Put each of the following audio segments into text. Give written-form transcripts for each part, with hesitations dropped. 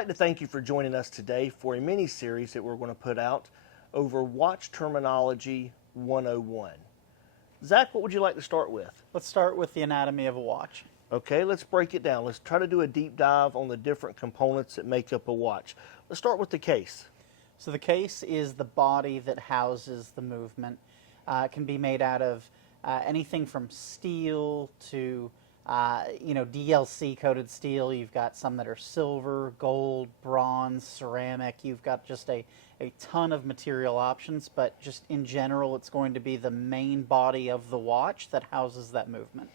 like to thank you for joining us today for a mini-series that we're going to put out over Watch Terminology 101. Zach, what would you like to start with? Let's start with the anatomy of a watch. Okay, let's break it down. Let's try to do a deep dive on the different components that make up a watch. Let's start with the case. So the case is the body that houses the movement. It can be made out of anything from steel to DLC coated steel. You've got some that are silver, gold, bronze, ceramic. You've got just a ton of material options, but just in general, it's going to be the main body of the watch that houses that movement.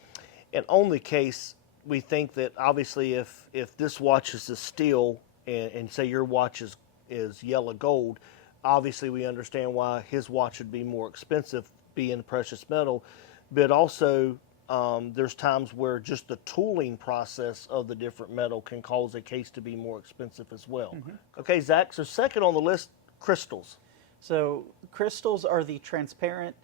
And on the case, we think that obviously if this watch is a steel and say your watch is yellow gold, obviously we understand why his watch would be more expensive being precious metal, but also there's times where just the tooling process of the different metal can cause a case to be more expensive as well. Mm-hmm. Okay, Zach, so second on the list, crystals. So crystals are the transparent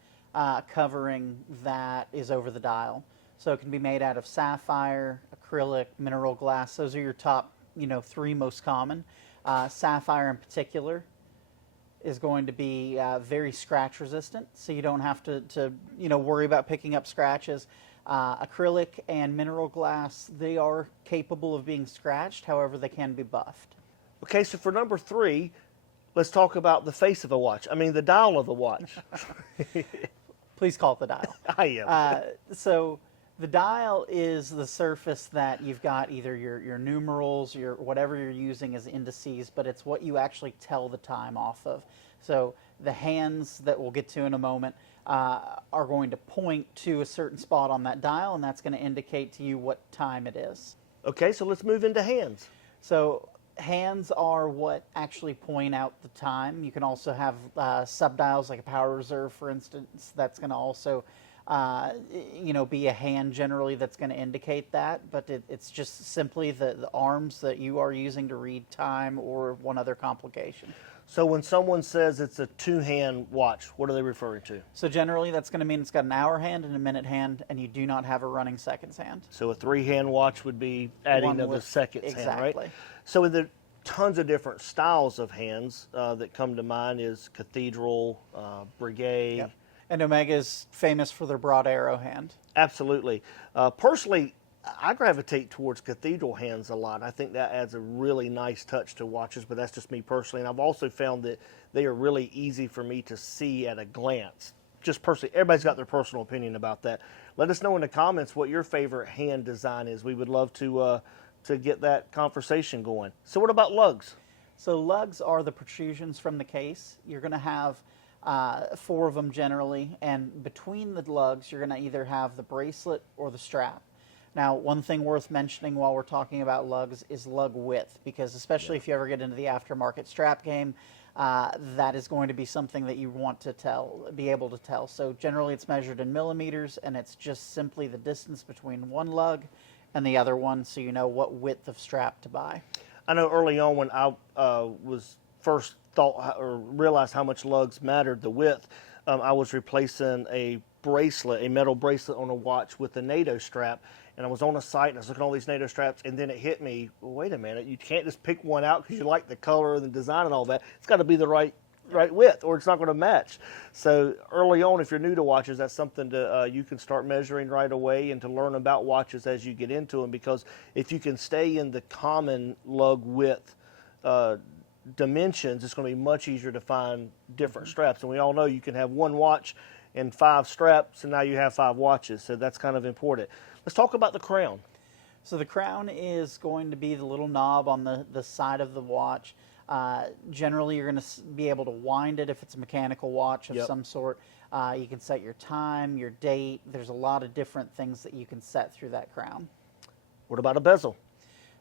covering that is over the dial. So it can be made out of sapphire, acrylic, mineral glass. Those are your top, three most common. Sapphire in particular is going to be very scratch resistant, so you don't have to worry about picking up scratches. Acrylic and mineral glass, they are capable of being scratched, however they can be buffed. Okay, so for number 3, let's talk about the face of a watch. I mean the dial of a watch. Please call it the dial. I am. So the dial is the surface that you've got either your numerals, your whatever you're using as indices, but it's what you actually tell the time off of. So the hands that we'll get to in a moment are going to point to a certain spot on that dial, and that's going to indicate to you what time it is. Okay, so let's move into hands. So hands are what actually point out the time. You can also have subdials like a power reserve, for instance, that's going to also be a hand generally that's going to indicate that, but it's just simply the arms that you are using to read time or one other complication. So when someone says it's a 2-hand watch, what are they referring to? So generally that's going to mean it's got an hour hand and a minute hand, and you do not have a running seconds hand. So a 3-hand watch would be adding to the seconds hand, right? Exactly. So with the tons of different styles of hands that come to mind is cathedral, brigade. Yep. And Omega is famous for their broad arrow hand. Absolutely. Personally, I gravitate towards cathedral hands a lot. I think that adds a really nice touch to watches, but that's just me personally. And I've also found that they are really easy for me to see at a glance. Just personally, everybody's got their personal opinion about that. Let us know in the comments what your favorite hand design is. We would love to get that conversation going. So what about lugs? So lugs are the protrusions from the case. You're going to have 4 of them generally, and between the lugs you're going to either have the bracelet or the strap. Now, one thing worth mentioning while we're talking about lugs is lug width, because especially if you ever get into the aftermarket strap game, that is going to be something that you want to be able to tell. So generally it's measured in millimeters, and it's just simply the distance between one lug and the other one, so you know what width of strap to buy. I know early on when I was first thought or realized how much lugs mattered, the width, I was replacing a metal bracelet on a watch with a NATO strap, and I was on a site and I was looking at all these NATO straps, and then it hit me, well, wait a minute, you can't just pick one out because you like the color and the design and all that. It's got to be the right width or it's not going to match. So early on, if you're new to watches, that's something to you can start measuring right away and to learn about watches as you get into them, because if you can stay in the common lug width dimensions, it's going to be much easier to find different straps. And we all know you can have one watch and 5 straps, and now you have 5 watches, so that's kind of important. Let's talk about the crown. So the crown is going to be the little knob on the side of the watch. Generally you're going to be able to wind it if it's a mechanical watch of some sort. You can set your time, your date. There's a lot of different things that you can set through that crown. What about a bezel?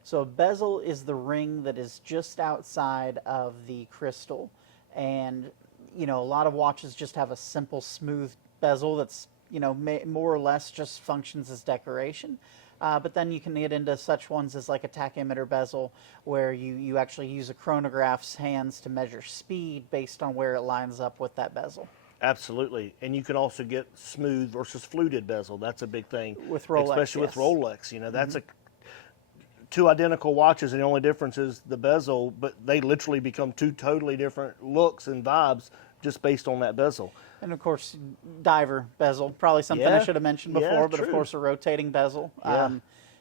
So a bezel is the ring that is just outside of the crystal, and a lot of watches just have a simple smooth bezel that's more or less just functions as decoration. But then you can get into such ones as like a tachymeter bezel, where you actually use a chronograph's hands to measure speed based on where it lines up with that bezel. Absolutely. And you can also get smooth versus fluted bezel. That's a big thing. With Rolex, especially with Rolex. You know, that's a two identical watches, and the only difference is the bezel, but they literally become two totally different looks and vibes just based on that bezel. And of course, diver bezel, probably something I Yeah. should have mentioned Yeah, before, but of true. course a rotating bezel. Yeah.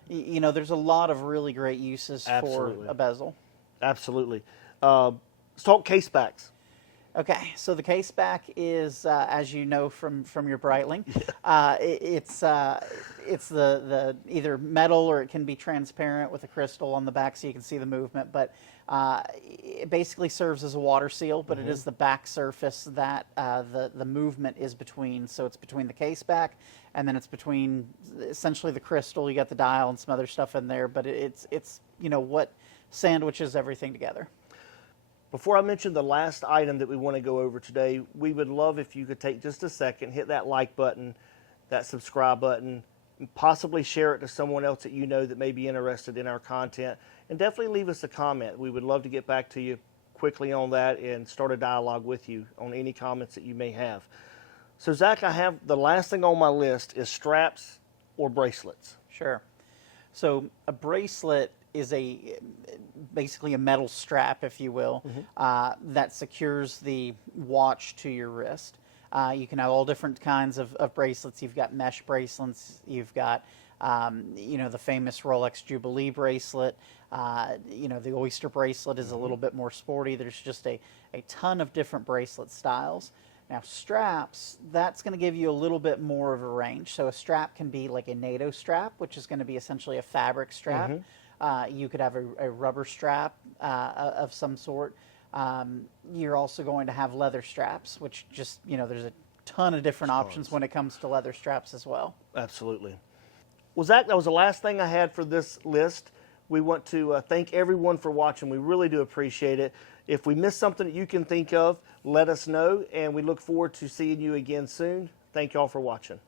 You know, there's a lot of really great uses Absolutely. for a bezel. Absolutely. Let's talk casebacks. Okay, so the caseback is, as you know from your Breitling, it's the either metal or it can be transparent with a crystal on the back so you can see the movement. But it basically serves as a water seal, but it is the back surface that the movement is between. So it's between the caseback and then it's between essentially the crystal. You got the dial and some other stuff in there, but it's you know what sandwiches everything together. Before I mention the last item that we want to go over today, we would love if you could take just a second, hit that like button, that subscribe button, and possibly share it to someone else that you know that may be interested in our content. And definitely leave us a comment. We would love to get back to you quickly on that and start a dialogue with you on any comments that you may have. So Zach, I have the last thing on my list is straps or bracelets. Sure. So a bracelet is basically a metal strap, if you will, that secures the watch to your wrist. You can have all different kinds of bracelets. You've got mesh bracelets. You've got, you know, the famous Rolex Jubilee bracelet. You know, the Oyster bracelet is a little bit more sporty. There's just a ton of different bracelet styles. Now, straps, that's going to give you a little bit more of a range. So a strap can be like a NATO strap, which is going to be essentially a fabric strap. You could have a rubber strap of some sort. You're also going to have leather straps, which just, you know, there's a ton of different options when it comes to leather straps as well. Absolutely. Well, Zach, that was the last thing I had for this list. We want to thank everyone for watching. We really do appreciate it. If we missed something that you can think of, let us know, and we look forward to seeing you again soon. Thank you all for watching.